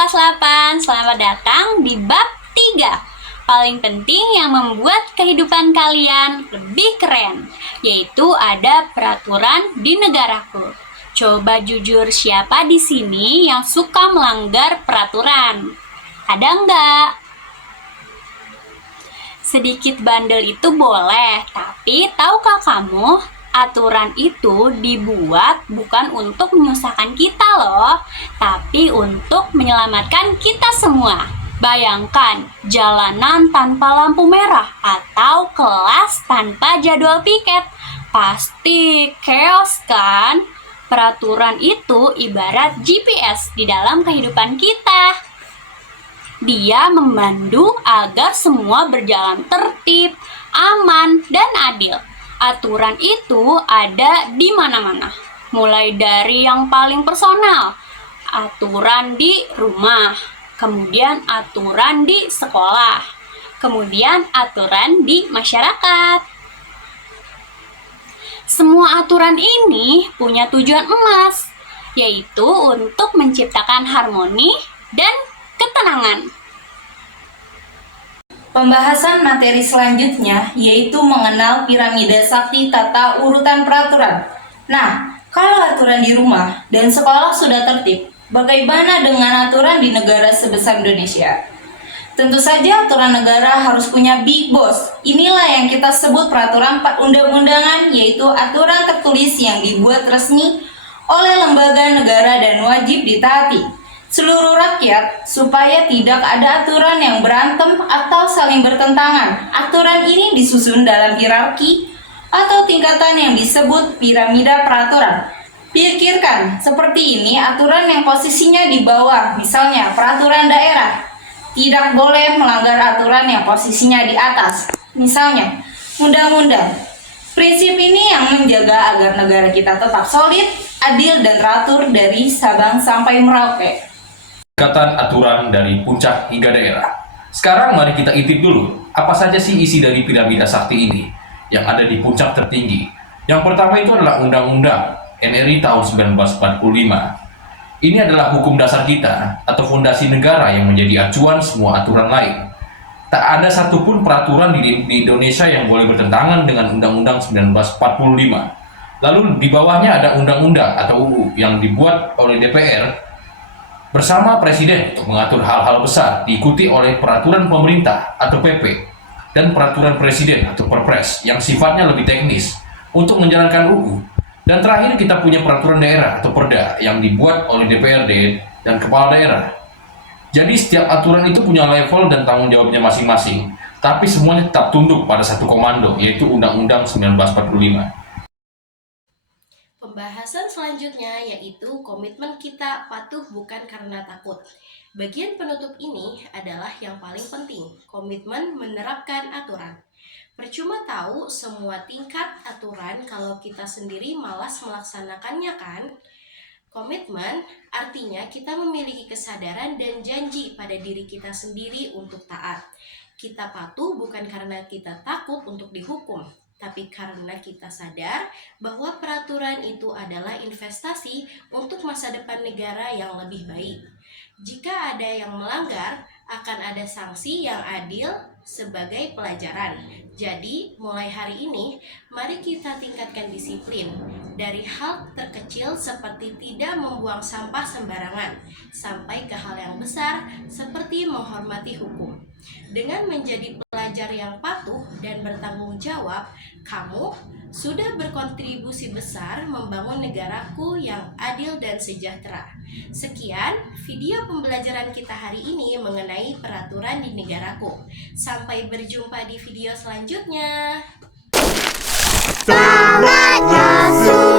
kelas 8, selamat datang di bab 3. Paling penting yang membuat kehidupan kalian lebih keren, yaitu ada peraturan di negaraku. Coba jujur, siapa di sini yang suka melanggar peraturan? Ada nggak? Sedikit bandel itu boleh, tapi tahukah kamu, aturan itu dibuat bukan untuk menyusahkan kita loh, tapi untuk menyelamatkan kita semua. Bayangkan jalanan tanpa lampu merah atau kelas tanpa jadwal piket. Pasti chaos kan? Peraturan itu ibarat GPS di dalam kehidupan kita. Dia memandu agar semua berjalan tertib, aman, dan adil. Aturan itu ada di mana-mana. Mulai dari yang paling personal, aturan di rumah, kemudian aturan di sekolah, kemudian aturan di masyarakat. Semua aturan ini punya tujuan emas, yaitu untuk menciptakan harmoni dan ketenangan. Pembahasan materi selanjutnya yaitu mengenal piramida sakti tata urutan peraturan. Nah, kalau aturan di rumah dan sekolah sudah tertib, bagaimana dengan aturan di negara sebesar Indonesia? Tentu saja aturan negara harus punya big boss. Inilah yang kita sebut peraturan undang-undangan, yaitu aturan tertulis yang dibuat resmi oleh lembaga negara dan wajib ditaati seluruh rakyat supaya tidak ada aturan yang berantem atau saling bertentangan. Aturan ini disusun dalam hierarki atau tingkatan yang disebut piramida peraturan. Pikirkan, seperti ini aturan yang posisinya di bawah, misalnya peraturan daerah, tidak boleh melanggar aturan yang posisinya di atas, misalnya undang-undang. Prinsip ini yang menjaga agar negara kita tetap solid, adil, dan teratur dari Sabang sampai Merauke. Tingkatan aturan dari puncak hingga daerah. Sekarang mari kita intip dulu, apa saja sih isi dari piramida sakti ini yang ada di puncak tertinggi. Yang pertama itu adalah Undang-Undang NRI tahun 1945. Ini adalah hukum dasar kita atau fondasi negara yang menjadi acuan semua aturan lain. Tak ada satupun peraturan di Indonesia yang boleh bertentangan dengan Undang-Undang 1945. Lalu di bawahnya ada undang-undang atau UU yang dibuat oleh DPR bersama Presiden untuk mengatur hal-hal besar, diikuti oleh peraturan pemerintah atau PP dan peraturan Presiden atau Perpres yang sifatnya lebih teknis untuk menjalankan UU. Dan terakhir kita punya peraturan daerah atau Perda yang dibuat oleh DPRD dan kepala daerah. Jadi setiap aturan itu punya level dan tanggung jawabnya masing-masing, tapi semuanya tetap tunduk pada satu komando, yaitu Undang-Undang 1945. Pembahasan selanjutnya yaitu komitmen kita patuh bukan karena takut. Bagian penutup ini adalah yang paling penting, komitmen menerapkan aturan. Percuma tahu semua tingkat aturan kalau kita sendiri malas melaksanakannya kan? Komitmen artinya kita memiliki kesadaran dan janji pada diri kita sendiri untuk taat. Kita patuh bukan karena kita takut untuk dihukum, tapi karena kita sadar bahwa peraturan itu adalah investasi untuk masa depan negara yang lebih baik. Jika ada yang melanggar, akan ada sanksi yang adil sebagai pelajaran. Jadi, mulai hari ini, mari kita tingkatkan disiplin. Dari hal terkecil seperti tidak membuang sampah sembarangan, sampai ke hal yang besar seperti menghormati hukum. Dengan menjadi pelajar yang patuh dan bertanggung jawab, kamu sudah berkontribusi besar membangun negaraku yang adil dan sejahtera. Sekian video pembelajaran kita hari ini mengenai peraturan di negaraku. Sampai berjumpa di video selanjutnya. Selamat masuk.